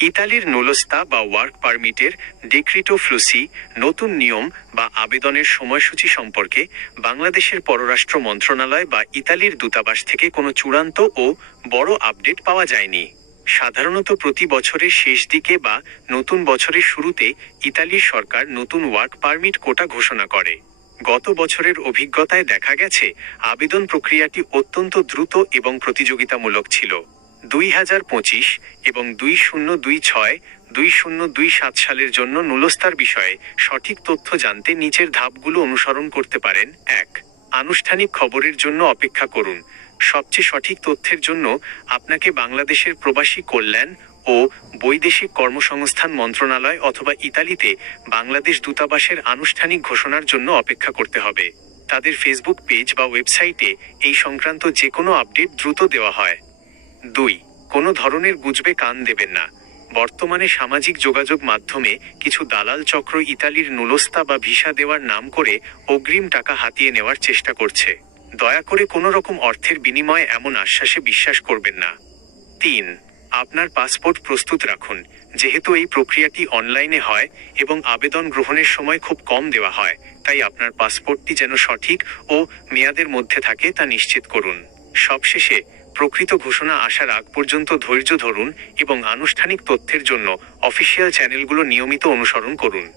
ইতালির নুলোস্তা বা ওয়ার্ক পারমিটের ডিক্রিটো ফ্লুসি নতুন নিয়ম বা আবেদনের সময়সূচি সম্পর্কে বাংলাদেশের পররাষ্ট্র মন্ত্রণালয় বা ইতালির দূতাবাস থেকে কোনো চূড়ান্ত ও বড় আপডেট পাওয়া যায়নি। সাধারণত প্রতি বছরের শেষ দিকে বা নতুন বছরের শুরুতে ইতালির সরকার নতুন ওয়ার্ক পারমিট কোটা ঘোষণা করে। গত বছরের অভিজ্ঞতায় দেখা গেছে আবেদন প্রক্রিয়াটি অত্যন্ত দ্রুত এবং প্রতিযোগিতামূলক ছিল। 2025 এবং 2026-2027 সালের জন্য নুলোস্তার বিষয়ে সঠিক তথ্য জানতে নিচের ধাপগুলো অনুসরণ করতে পারেন। 1. আনুষ্ঠানিক খবরের জন্য অপেক্ষা করুন। সবচেয়ে সঠিক তথ্যের জন্য আপনাকে বাংলাদেশের প্রবাসী কল্যাণ ও বৈদেশিক কর্মসংস্থান মন্ত্রণালয় অথবা ইতালিতে বাংলাদেশ দূতাবাসের আনুষ্ঠানিক ঘোষণার জন্য অপেক্ষা করতে হবে। তাদের ফেসবুক পেজ বা ওয়েবসাইটে এই সংক্রান্ত যে কোনো আপডেট দ্রুত দেওয়া হয়। 2. কোনো ধরনের গুজবে কান দেবেন না। বর্তমানে সামাজিক যোগাযোগ মাধ্যমে কিছু দালাল চক্র ইতালির নুলোস্তা বা ভিসা দেওয়ার নাম করে অগ্রিম টাকা হাতিয়ে নেওয়ার চেষ্টা করছে। দয়া করে কোনো রকম অর্থের বিনিময়ে এমন আশ্বাসে বিশ্বাস করবেন না। 3. আপনার পাসপোর্ট প্রস্তুত রাখুন। যেহেতু এই প্রক্রিয়াটি অনলাইনে হয় এবং আবেদন গ্রহণের সময় খুব কম দেওয়া হয়, তাই আপনার পাসপোর্টটি যেন সঠিক ও মেয়াদের মধ্যে থাকে তা নিশ্চিত করুন। সবশেষে, প্রকৃত ঘোষণা আসার আগ পর্যন্ত ধৈর্য ধরুন এবং আনুষ্ঠানিক তথ্যের জন্য অফিসিয়াল চ্যানেলগুলো নিয়মিত অনুসরণ করুন।